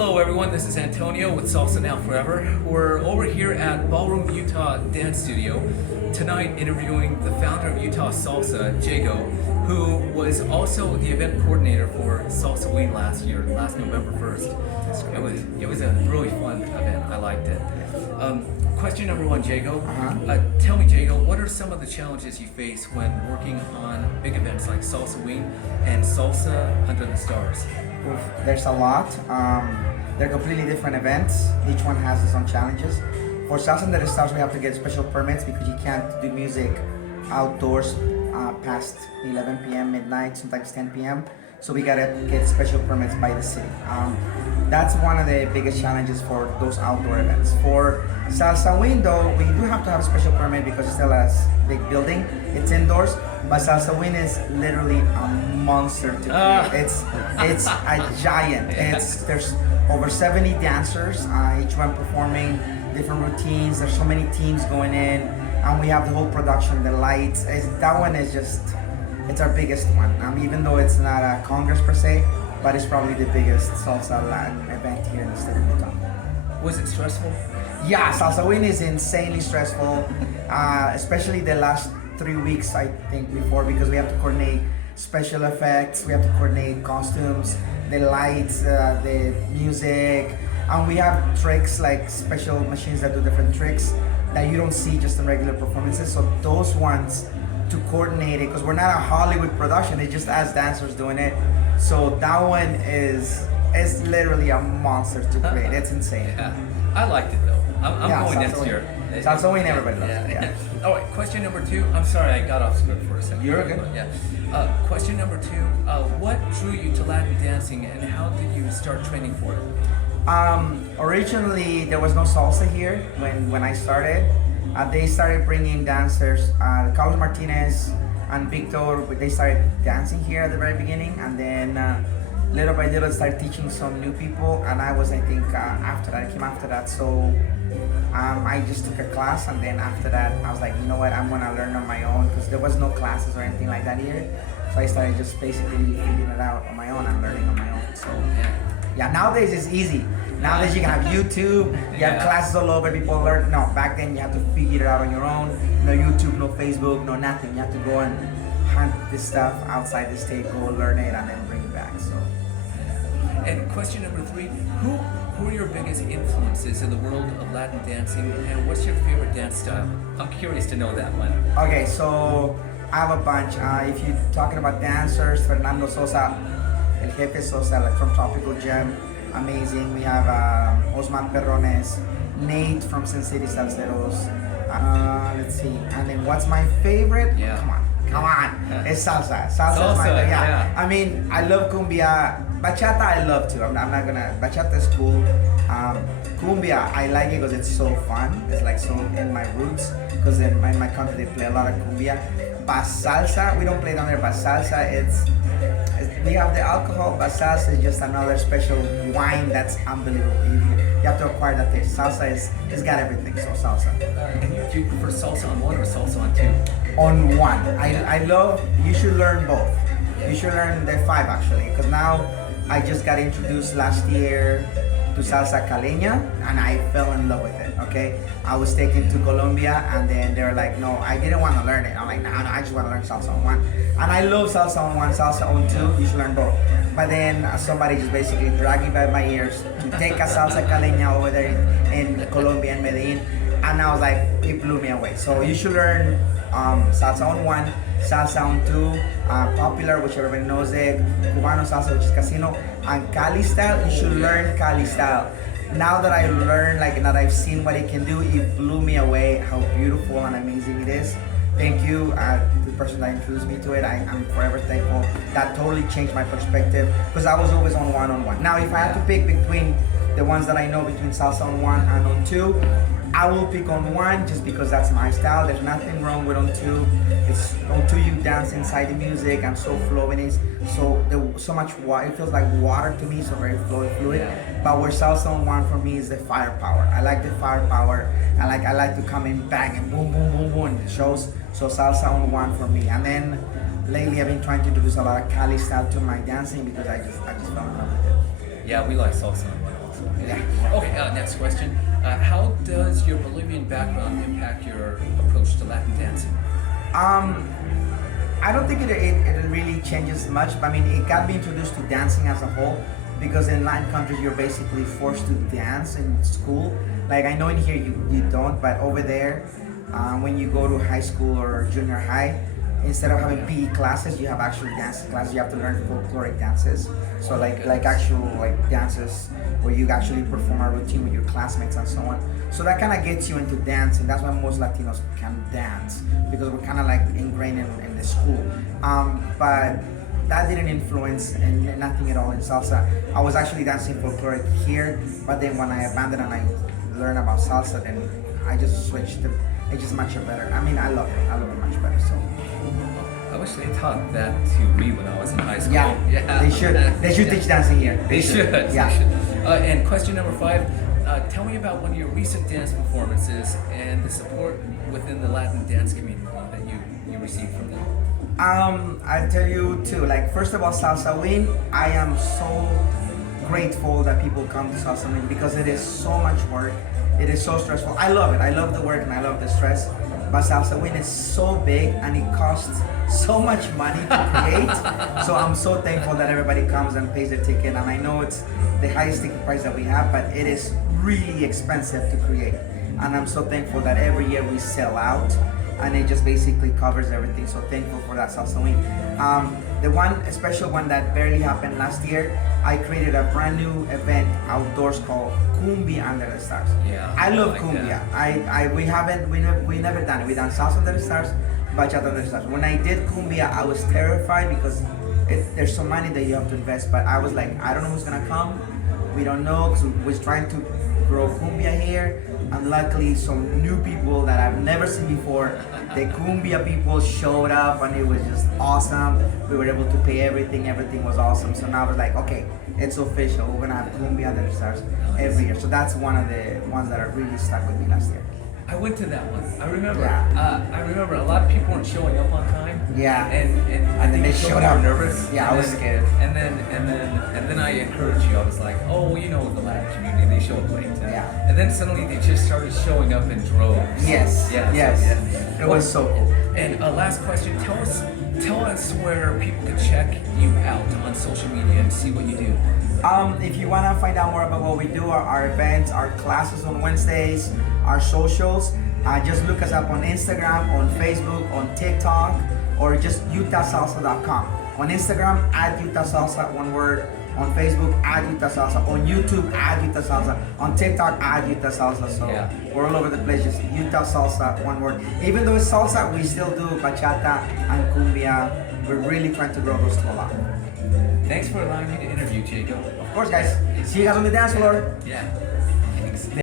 Hello everyone, this is Antonio with Salsa Now Forever. We're over here at Ballroom Utah Dance Studio tonight interviewing the founder of Utah Salsa, Jago, who was also the event coordinator for Salsa Week last November 1st. It was a really fun event. I liked it. Question number one, Jago. Tell me, Jago, what are some of the challenges you face when working on big events like Salsa Week and Salsa Under the Stars? Oof, there's a lot. They're completely different events. Each one has its own challenges. For Salsa Under the Stars, we have to get special permits because you can't do music outdoors past 11 p.m., midnight, sometimes 10 p.m. So we gotta get special permits by the city. That's one of the biggest challenges for those outdoor events. For Salsa Window, we do have to have a special permit because it's still a big building. It's indoors, but Salsa Win is literally a monster to create. It's a giant. There's over 70 dancers, each one performing different routines. There's so many teams going in, and we have the whole production, the lights. That one is just, it's our biggest one. Even though it's not a congress per se, but it's probably the biggest salsa Latin event here in the state of Utah. Was it stressful? Yeah, Salsa Win is insanely stressful, especially the last 3 weeks, I think, before, because we have to coordinate special effects, we have to coordinate costumes, the lights, the music, and we have tricks like special machines that do different tricks that you don't see just in regular performances. So those ones, to coordinate it, because we're not a Hollywood production, it's just us dancers doing it. So that one is literally a monster to create. It's insane. Yeah, I liked it though. I'm going next year. Salsa Win, everybody loves it. Yeah. All right, question number two. I'm sorry, I got off script for a second. You're good. Yeah. Question number two. What drew you to Latin dancing, and how did you start training for it? Originally, there was no salsa here when I started. They started bringing dancers. Carlos Martinez and Victor, they started dancing here at the very beginning, and then little by little started teaching some new people. And I was, I think, I came after that. So I just took a class, and then after that, I was like, you know what, I'm gonna learn on my own, because there was no classes or anything like that here. So I started just basically figuring it out on my own and learning on my own. So yeah, nowadays it's easy. Nowadays you can have YouTube, you have classes all over, people learn. No, back then you have to figure it out on your own. No YouTube, no Facebook, no nothing. You have to go and hunt this stuff outside the state, go learn it, and then bring it back. So. And question number three, who are your biggest influences in the world of Latin dancing, and what's your favorite dance style? I'm curious to know that one. Okay, so I have a bunch. If you're talking about dancers, Fernando Sosa, El Jefe Sosa, like from Tropical Gem, amazing. We have Osman Perrones, Nate from Sin City Salseros. Let's see, and then what's my favorite? Yeah. Come on, it's salsa. Salsa is my favorite. Yeah. I mean, I love cumbia. Bachata I love too. I'm not gonna. Bachata is cool. Cumbia I like it because it's so fun. It's like so in my roots. Because in my country they play a lot of cumbia. But salsa, we don't play down there. But salsa, we have the alcohol. But salsa is just another special wine that's unbelievable. You have to acquire that taste. Salsa it's got everything. So salsa. And do you prefer salsa on one or salsa on two? On one. I love. You should learn both. You should learn the five actually, because now I just got introduced last year to salsa caleña, and I fell in love with it. Okay, I was taken to Colombia, and then they were like, no, I didn't want to learn it. I'm like, no, I just want to learn salsa on one, and I love salsa on one, salsa on two. You should learn both. But then somebody just basically dragged me by my ears to take a salsa caleña over there in Colombia and Medellin, and I was like, it blew me away. So you should learn salsa on one, salsa on two, popular, which everybody knows it, Cubano salsa, which is casino, and Cali style. You should learn Cali style. Now that I learned, like that I've seen what it can do, it blew me away how beautiful and amazing it is. Thank you, the person that introduced me to it. I'm forever thankful. That totally changed my perspective, because I was always on one. Now, if I had to pick between the ones that I know, between salsa on one and on two, I will pick on one just because that's my style. There's nothing wrong with on two. It's on two, you dance inside the music and so flowing is so much water. It feels like water to me, so very fluid. But where salsa on one for me is the firepower. I like the firepower. I like to come in bang and boom boom boom boom in the shows. So salsa on one for me. And then lately I've been trying to introduce a lot of Cali style to my dancing because I just fell in love with it. Yeah, we like salsa. Yeah. Okay, next question. How does your Bolivian background impact your approach to Latin dancing? I don't think it really changes much. I mean, it got me introduced to dancing as a whole because in Latin countries you're basically forced to dance in school. Like I know in here you don't, but over there, when you go to high school or junior high, instead of having PE classes, you have actual dance classes. You have to learn folkloric dances. So like actual like dances where you actually perform a routine with your classmates and so on. So that kind of gets you into dancing. That's why most Latinos can dance because we're kind of like ingrained in the school. But that didn't influence and nothing at all in salsa. I was actually dancing folkloric here, but then when I abandoned and I learned about salsa, then I just switched. It's just much better. I mean, I love it. I love it much better. So. I wish they taught that to me when I was in high school. Yeah. They should. They should teach dancing here. They should. Yeah. They should. And question number 5. Tell me about one of your recent dance performances and the support within the Latin dance community that you received from them. I tell you too. Like first of all, Salsa Win. I am so grateful that people come to Salsa Win because it is so much work. It is so stressful. I love it. I love the work and I love the stress. But Salsa Win is so big and it costs so much money to create. So I'm so thankful that everybody comes and pays their ticket. And I know it's the highest ticket price that we have, but it is really expensive to create. And I'm so thankful that every year we sell out and it just basically covers everything. So thankful for that Salsa Win. The one special one that barely happened last year, I created a brand new event outdoors called Cumbia Under the Stars. Yeah, I love like cumbia. We never done it. We done salsa under the stars, bachata under the stars. When I did cumbia, I was terrified because there's so money that you have to invest. But I was like, I don't know who's gonna come. We don't know because we was trying to grow cumbia here, and luckily some new people that I've never seen before. The cumbia people showed up, and it was just awesome. We were able to pay everything. Everything was awesome. So now I was like, okay, it's official. We're gonna have cumbia under the stars every year. So that's one of the ones that are really stuck with me last year. I went to that one. I remember. Yeah. I remember a lot of people weren't showing up on time. Yeah. And I And think then they you showed were up. nervous. Yeah, I was scared. And then I encouraged you. I was like, oh, you know, the Latin community, they show up late. Yeah. And then suddenly they just started showing up in droves. Yes. Yeah. Yes. Yeah. It was so cool. And last question, tell us where people can check you out on social media and see what you do. If you want to find out more about what we do, our events, our classes on Wednesdays, our socials, just look us up on Instagram, on Facebook, on TikTok, or just utahsalsa.com. On Instagram, @Utah Salsa, one word. On Facebook, @Utah Salsa. On YouTube, @Utah Salsa. On TikTok, @Utah Salsa. So Yeah. we're all over the place, just Utah Salsa, one word. Even though it's salsa, we still do bachata and cumbia. We're really trying to grow those two a lot. Thanks for allowing me to interview, Jago. Of course, guys. See you guys on the dance floor. Yeah. Thanks.